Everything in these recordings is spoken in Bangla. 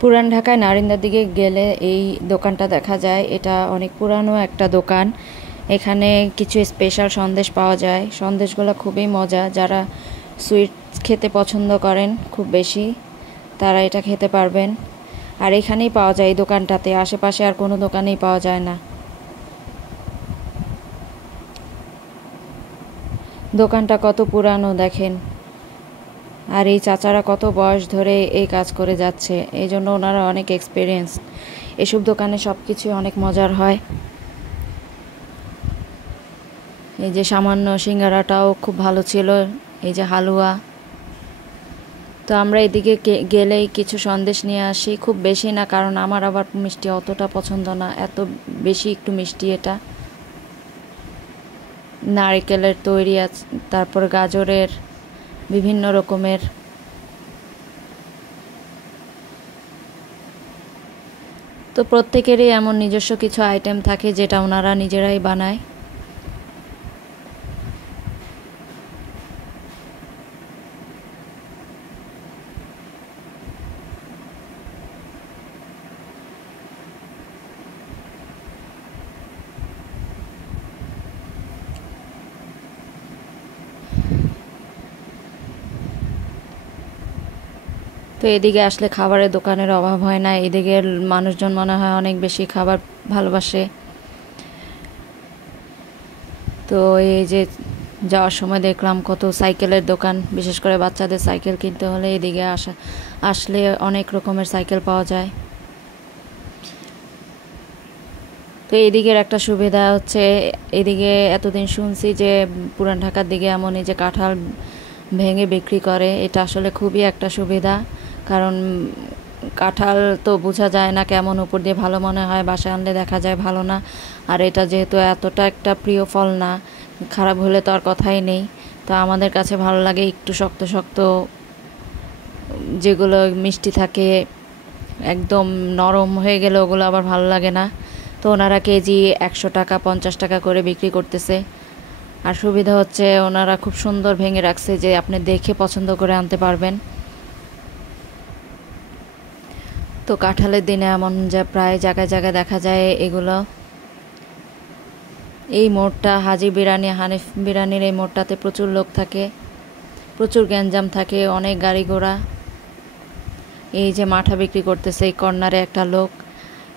পুরান ঢাকায় নারিন্দার দিকে গেলে এই দোকানটা দেখা যায়। এটা অনেক পুরানো একটা দোকান। এখানে কিছু স্পেশাল সন্দেশ পাওয়া যায়। সন্দেশগুলো খুবই মজা। যারা সুইট খেতে পছন্দ করেন খুব বেশি, তারা এটা খেতে পারবেন। আর এখানেই পাওয়া যায় এই দোকানটাতে, আশেপাশে আর কোনো দোকানেই পাওয়া যায় না। দোকানটা কত পুরানো দেখেন। আর এই চাচারা কত বয়স ধরে এই কাজ করে যাচ্ছে, এই জন্য ওনারা অনেক এক্সপিরিয়েন্স। এসব দোকানে সব কিছুই অনেক মজার হয়। এই যে সামান্য সিঙ্গারাটাও খুব ভালো ছিল, এই যে হালুয়া। তো আমরা এদিকে গেলেই কিছু সন্দেশ নিয়ে আসি, খুব বেশি না, কারণ আমার আবার মিষ্টি অতটা পছন্দ না, এত বেশি একটু মিষ্টি এটা। নারকেলের তৈরি আছে, তারপর গাজরের, বিভিন্ন রকমের। তো প্রত্যেকেরই এমন নিজস্ব কিছু আইটেম থাকে যেটা ওনারা নিজেরাই বানায়। তো এদিকে আসলে খাবারের দোকানের অভাব হয় না। এদিকের মানুষজন মনে হয় অনেক বেশি খাবার ভালোবাসে। তো এই যে যাওয়ার সময় দেখলাম কত সাইকেলের দোকান, বিশেষ করে বাচ্চাদের সাইকেল কিনতে হলে এদিকে আসলে অনেক রকমের সাইকেল পাওয়া যায়। তো এদিকের একটা সুবিধা হচ্ছে, এদিকে এতদিন শুনছি যে পুরান ঢাকার দিকে এমন এই যে কাঁঠাল ভেঙে বিক্রি করে, এটা আসলে খুবই একটা সুবিধা। কারণ কাঁঠাল তো বোঝা যায় না কেমন, উপর দিয়ে ভালো মনে হয়, বাসায় আনলে দেখা যায় ভালো না। আর এটা যেহেতু এতটা একটা প্রিয় ফল না, খারাপ হলে তো আর কথাই নেই। তো আমাদের কাছে ভালো লাগে একটু শক্ত শক্ত, যেগুলো মিষ্টি থাকে, একদম নরম হয়ে গেলে ওগুলো আবার ভালো লাগে না। তো ওনারা কেজি 100 টাকা 50 টাকা করে বিক্রি করতেছে। আর সুবিধা হচ্ছে ওনারা খুব সুন্দর ভেঙে রাখছে যে আপনি দেখে পছন্দ করে আনতে পারবেন। তো কাঁঠালের দিনে এমন যা প্রায় জায়গায় জায়গায় দেখা যায় এগুলো। এই মোড়টা হাজি বিরানি, হানিফ বিরানির এই মোড়টাতে প্রচুর লোক থাকে, প্রচুর গ্যাঞ্জাম থাকে, অনেক গাড়ি ঘোড়া। এই যে মাঠা বিক্রি করতেছে এই কর্নারে একটা লোক।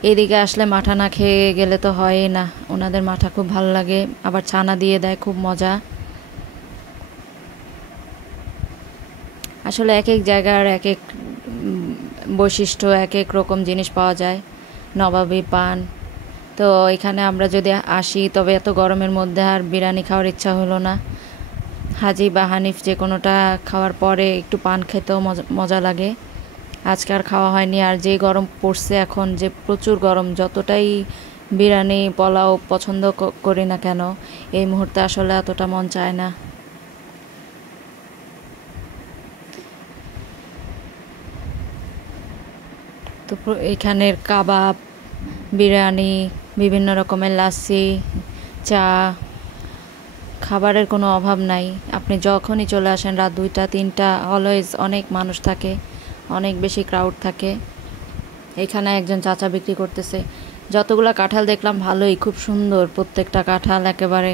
এদিকে আসলে মাঠা না খেয়ে গেলে তো হয়ই না। ওনাদের মাঠা খুব ভালো লাগে, আবার ছানা দিয়ে দেয়, খুব মজা। আসলে এক এক জায়গার এক এক বৈশিষ্ট্য, এক এক রকম জিনিস পাওয়া যায়। নবাবী পান। তো এখানে আমরা যদি আসি, তবে এত গরমের মধ্যে আর বিরিয়ানি খাওয়ার ইচ্ছা হলো না। হাজি বা হানিফ যে কোনোটা খাওয়ার পরে একটু পান খেতেও মজা লাগে। আজকে আর খাওয়া হয়নি। আর যে গরম পড়ছে এখন, যে প্রচুর গরম, যতটাই বিরিয়ানি পোলাও পছন্দ করি না কেন, এই মুহূর্তে আসলে এতটা মন চায় না। তো এখানের কাবাব, বিরিয়ানি, বিভিন্ন রকমের লাচ্ছি, চা, খাবারের কোনো অভাব নাই। আপনি যখনই চলে আসেন, রাত 2টা 3টা, অলওয়েজ অনেক মানুষ থাকে, অনেক বেশি ক্রাউড থাকে। এখানে একজন চাচা বিক্রি করতেছে। যতগুলো কাঁঠাল দেখলাম ভালোই, খুব সুন্দর প্রত্যেকটা কাঁঠাল একেবারে।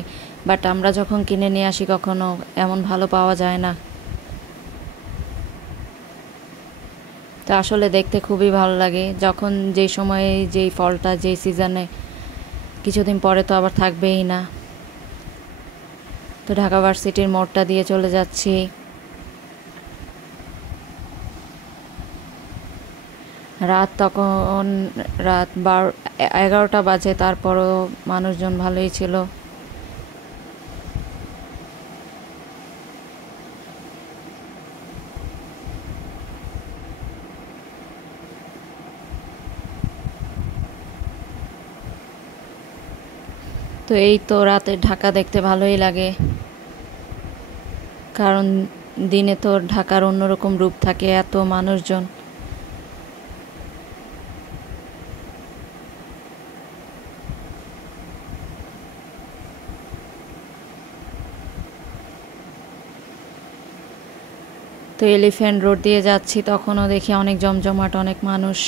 বাট আমরা যখন কিনে নিয়ে আসি কখনো এমন ভালো পাওয়া যায় না। তো আসলে দেখতে খুবই ভালো লাগে, যখন যেই সময়ে যেই ফলটা যেই সিজনে, কিছুদিন পরে তো আবার থাকবেই না। তো ঢাকা ভার্সিটির মোড়টা দিয়ে চলে যাচ্ছি। রাত তখন রাত 11টা বাজে, তারপরও মানুষজন ভালোই ছিল। তো এই তো রাতে ঢাকা দেখতে ভালোই লাগে, কারণ দিনে তো ঢাকার অন্যরকম রূপ থাকে, এত মানুষজন। তো তো এলিফ্যান্ট রোড দিয়ে যাচ্ছি, তখনও দেখি অনেক জমজমাট, অনেক মানুষ।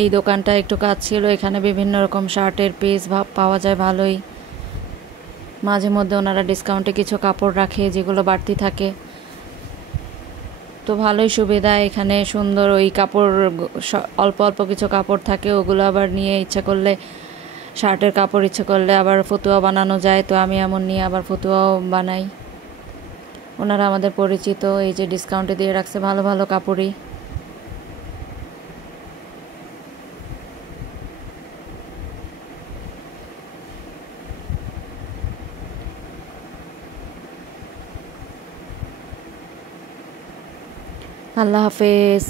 এই দোকানটা একটু কাজ ছিল, এখানে বিভিন্ন রকম শার্টের পিস পাওয়া যায় ভালোই। মাঝে মধ্যে ওনারা ডিসকাউন্টে কিছু কাপড় রাখে যেগুলো বাড়তি থাকে, তো ভালোই সুবিধা এখানে। সুন্দর ওই কাপড়, অল্প অল্প কিছু কাপড় থাকে, ওগুলো আবার নিয়ে ইচ্ছা করলে শার্টের কাপড় ইচ্ছে করলে আবার ফতুয়া বানানো যায়। তো আমি এমন নিয়ে আবার ফতুয়াও বানাই। ওনারা আমাদের পরিচিত, এই যে ডিসকাউন্টে দিয়ে রাখছে ভালো ভালো কাপড়ই। আল্লাহ হাফেজ।